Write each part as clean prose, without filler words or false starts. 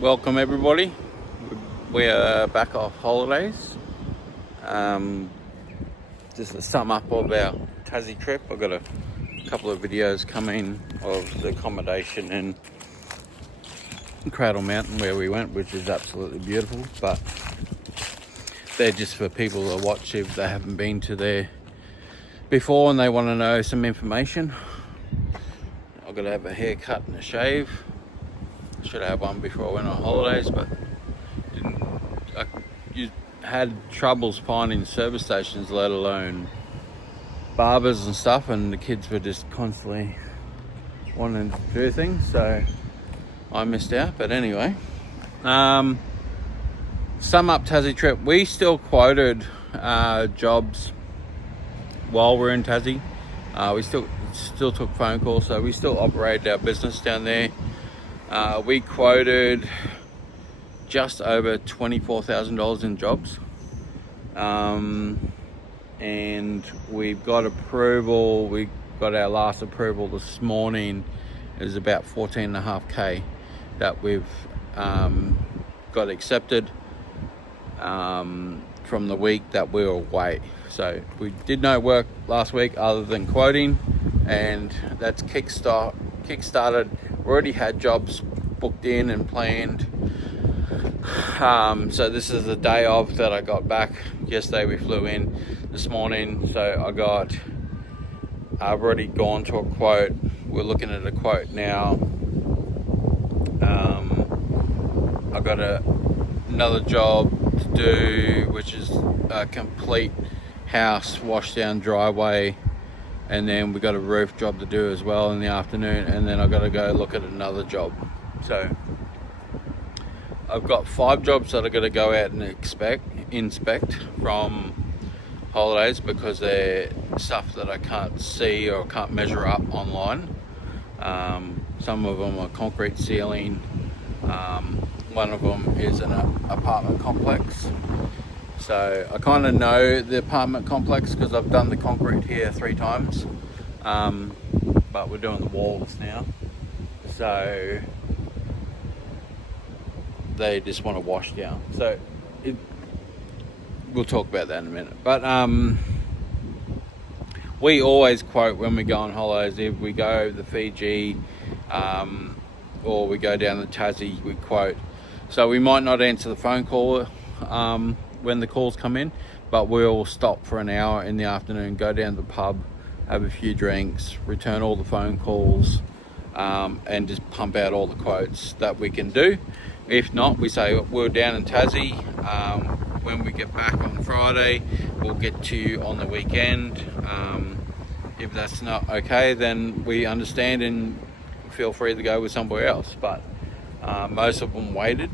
Welcome everybody. We are back off holidays. Just to sum up of our Tassie trip, I've got a couple of videos coming of the accommodation in Cradle Mountain where we went, which is absolutely beautiful, but they're just for people to watch if they haven't been to there before and they want to know some information. I've got to have a haircut and a shave. Should have one before I went on holidays, but didn't. You had troubles finding service stations, let alone barbers and stuff, and the kids were just constantly wanting to do things, so I missed out. But anyway, sum up Tassie trip. We still quoted jobs while we're in Tassie. We still took phone calls, so we still operated our business down there. We quoted just over $24,000 in jobs, and we've got approval. We got our last approval this morning. It was about 14.5K that we've got accepted from the week that we were away. So we did no work last week other than quoting, and that's kickstarted. We already had jobs booked in and planned. So this is the day of that I got back. Yesterday we flew in this morning. So I've already gone to a quote. We're looking at a quote now. I got another job to do, which is a complete house wash down driveway. And then we got a roof job to do as well in the afternoon, and then I've got to go look at another job. So I've got 5 jobs that I've got to go out and inspect from holidays, because they're stuff that I can't see or can't measure up online. Some of them are concrete ceiling. One of them is an apartment complex. So I kind of know the apartment complex because I've done the concrete here 3 times, but we're doing the walls now. So they just want to wash down. So we'll talk about that in a minute. But we always quote when we go on holidays. If we go over the Fiji or we go down the Tassie, we quote. So we might not answer the phone call when the calls come in, but we'll stop for an hour in the afternoon, go down to the pub, have a few drinks, return all the phone calls, and just pump out all the quotes that we can do. If not, we say we're down in Tassie. When we get back on Friday, we'll get to you on the weekend. If that's not okay, then we understand and feel free to go with somewhere else. But most of them waited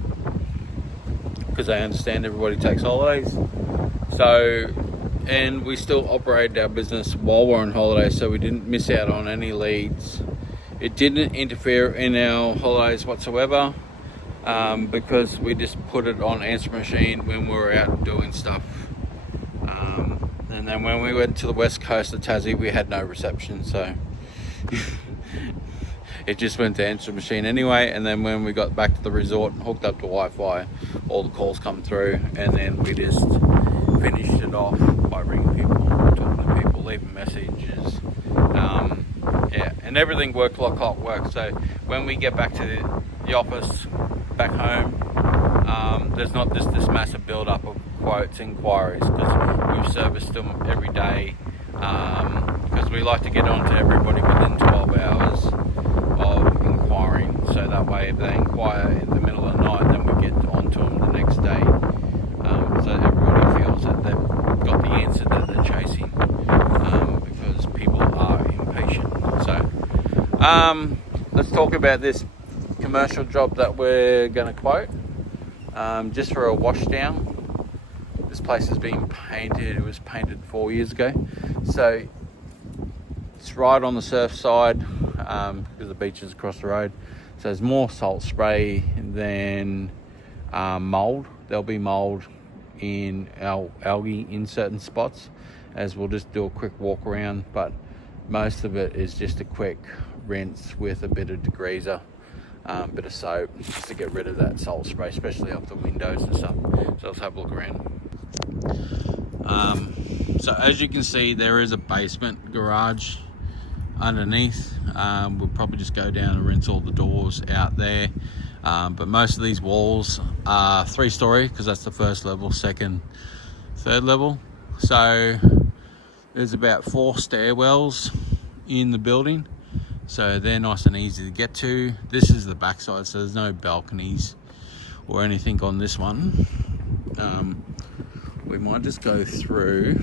because they understand everybody takes holidays. So, and we still operated our business while we're on holiday, so we didn't miss out on any leads. It didn't interfere in our holidays whatsoever, because we just put it on answer machine when we were out doing stuff. And then when we went to the west coast of Tassie, we had no reception, so it just went to answer machine anyway. And then when we got back to the resort and hooked up to Wi-Fi, all the calls come through, and then we just finished it off by ringing people, talking to people, leaving messages. And everything worked like clockwork. So when we get back to the office back home, there's not just this massive build-up of quotes, inquiries, because we've serviced them every day, because we like to get on to everybody within 12 hours of inquiring, so that way if they inquire in the middle of the night, then we get on to them the next day, so everybody feels that they've got the answer that they're chasing, because people are impatient. So let's talk about this commercial job that we're going to quote, just for a wash down. This place has been painted. It was painted 4 years ago, so it's right on the surf side, because the beach is across the road. So there's more salt spray than mold. There'll be mold in our algae in certain spots, as we'll just do a quick walk around, but most of it is just a quick rinse with a bit of degreaser. bit of soap just to get rid of that salt spray, especially off the windows and stuff. So let's have a look around. So as you can see, there is a basement garage underneath. We'll probably just go down and rinse all the doors out there. But most of these walls are 3-story because that's the first level, second, third level. So there's about 4 stairwells in the building, so they're nice and easy to get to. This is the backside, so there's no balconies or anything on this one. We might just go through.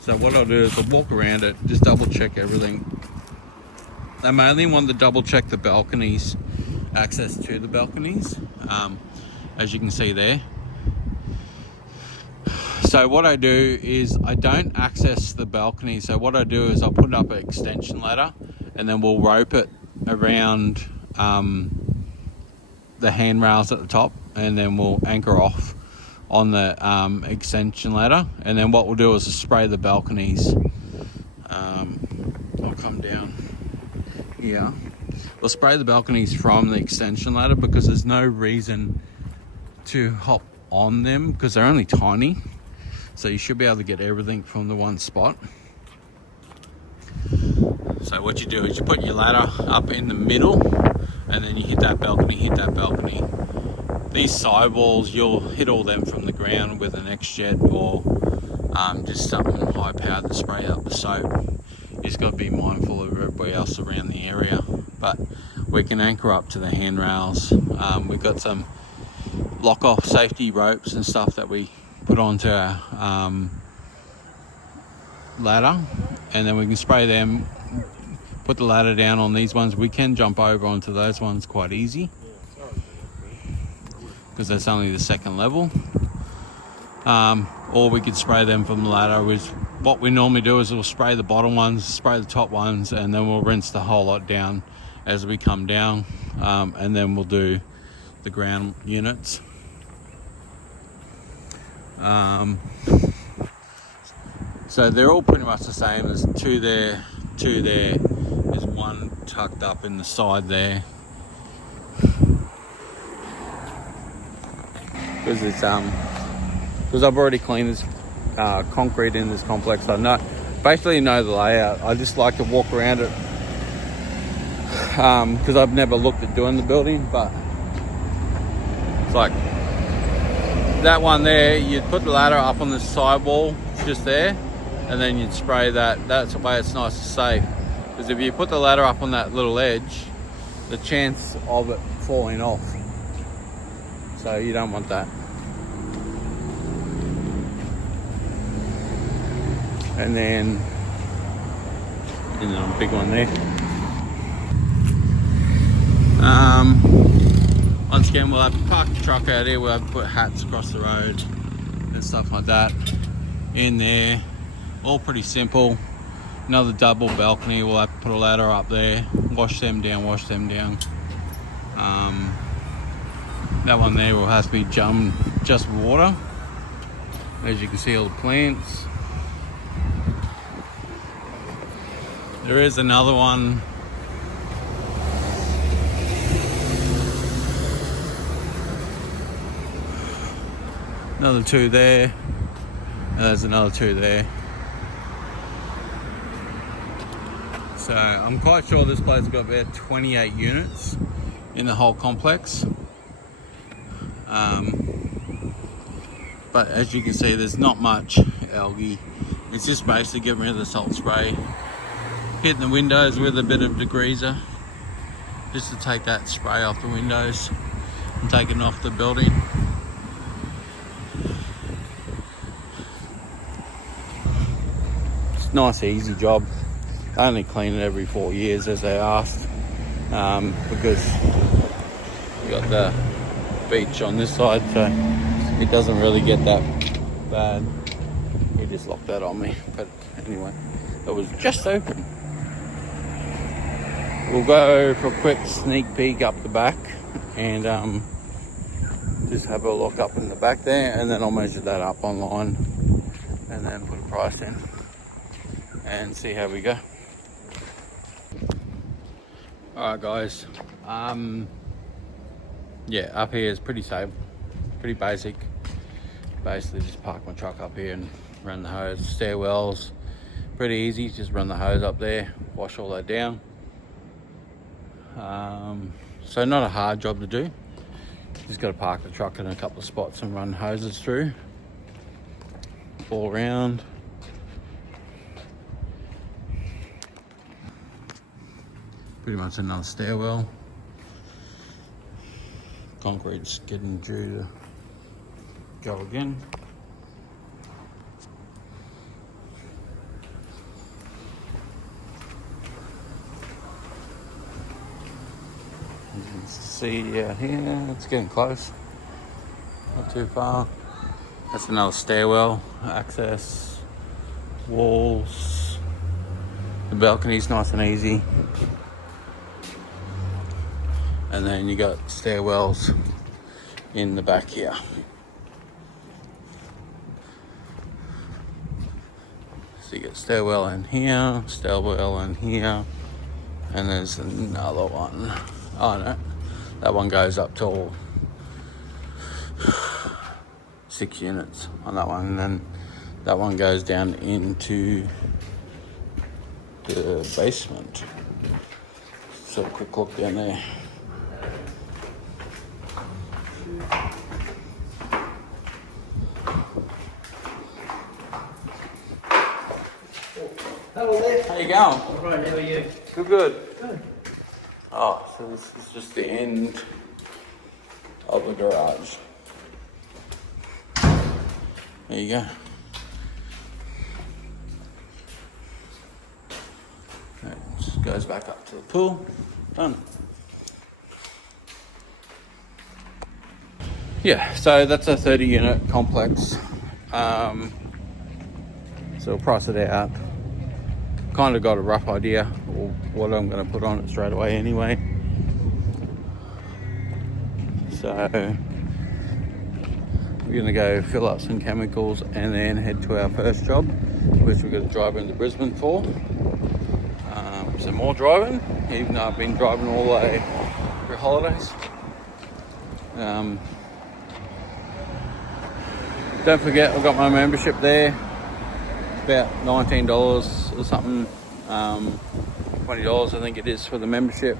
So what I'll do is I'll walk around it, just double check everything. I mainly want to double check the balconies, access to the balconies, as you can see there. So what I do is I don't access the balcony. So what I do is I'll put up an extension ladder, and then we'll rope it around the handrails at the top, and then we'll anchor off on the extension ladder. And then what we'll do is spray the balconies. I'll come down here. We'll spray the balconies from the extension ladder because there's no reason to hop on them because they're only tiny. So you should be able to get everything from the one spot. So what you do is you put your ladder up in the middle, and then you hit that balcony, These sidewalls, you'll hit all them from the ground with an X-Jet or just something high powered to spray up the soap. You just got to be mindful of everybody else around the area. But we can anchor up to the handrails. We've got some lock-off safety ropes and stuff that we put onto our ladder, and then we can spray them, put the ladder down on these ones. We can jump over onto those ones quite easy because that's only the second level. Or we could spray them from the ladder, which what we normally do is we'll spray the bottom ones, spray the top ones, and then we'll rinse the whole lot down as we come down, and then we'll do the ground units. So they're all pretty much the same. There's 2 there, 2 there. There's 1 tucked up in the side there. Because it's because I've already cleaned this concrete in this complex. I basically know the layout. I just like to walk around it because I've never looked at doing the building, but it's like that one there, you'd put the ladder up on the sidewall just there, and then you'd spray that. That's the way it's nice and safe. Because if you put the ladder up on that little edge, the chance of it falling off. So you don't want that. And then a big one there. Once again, we'll have to park the truck out here. We'll have to put hats across the road and stuff like that in there. All pretty simple. Another double balcony. We'll have to put a ladder up there. Wash them down. That one there will have to be just water. As you can see, all the plants. There is another one. Another 2 there. And there's another 2 there. So I'm quite sure this place has got about 28 units in the whole complex. But as you can see, there's not much algae. It's just basically getting rid of the salt spray, hitting the windows with a bit of degreaser just to take that spray off the windows and take it off the building. It's a nice easy job. I only clean it every 4 years as they asked, because we got the beach on this side, so it doesn't really get that bad. He just locked that on me, but anyway, it was just open. We'll go for a quick sneak peek up the back and just have a look up in the back there, and then I'll measure that up online and then put a price in and see how we go. Alright guys, yeah, up here is pretty safe, pretty basic. Basically just park my truck up here and run the hose. Stairwells, pretty easy, just run the hose up there, wash all that down. So not a hard job to do. Just got to park the truck in a couple of spots and run hoses through all around. Pretty much another stairwell. Concrete's getting due to go again. You can see out here, it's getting close. Not too far. That's another stairwell, access, walls. The balcony's nice and easy. And then you got stairwells in the back here. So you get stairwell in here, stairwell in here, and there's another one. Oh no, that one goes up till 6 units on that one, and then that one goes down into the basement. So a quick look down there. Hello there. How you going? All right, how are you? Good, good. Good. Oh, so this is just the end of the garage. There you go. That just goes back up to the pool. Done. Yeah, so that's a 30 unit complex. So we'll price it out. Kind of got a rough idea of what I'm going to put on it straight away anyway. So we're going to go fill up some chemicals and then head to our first job, which we're going to drive into Brisbane for. Some more driving, even though I've been driving all day for holidays. Don't forget, I've got my membership there. About $19 or something, $20 I think it is for the membership.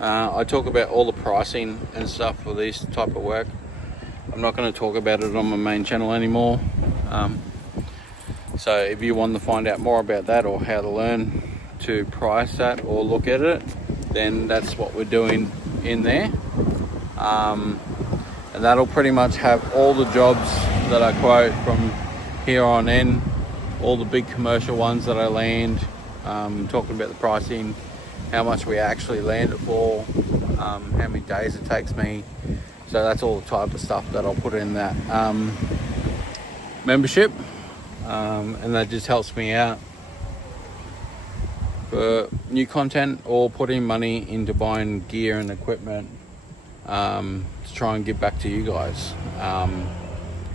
I talk about all the pricing and stuff for this type of work. I'm not going to talk about it on my main channel anymore. So if you want to find out more about that or how to learn to price that or look at it, then that's what we're doing in there. And that'll pretty much have all the jobs that I quote from here on in. All the big commercial ones that I land, talking about the pricing, how much we actually land it for, how many days it takes me. So that's all the type of stuff that I'll put in that membership, and that just helps me out for new content or putting money into buying gear and equipment to try and give back to you guys.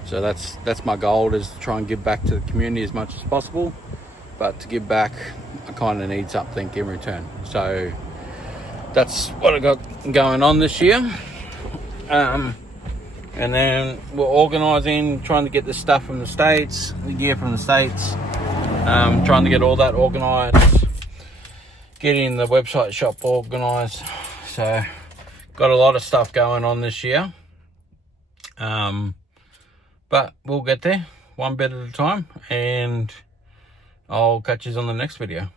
So that's my goal, is to try and give back to the community as much as possible. But to give back, I kind of need something in return. So that's what I got going on this year. And then we're organising, trying to get the stuff from the States, the gear from the States, trying to get all that organised, getting the website shop organised. So got a lot of stuff going on this year. But we'll get there one bit at a time, and I'll catch you on the next video.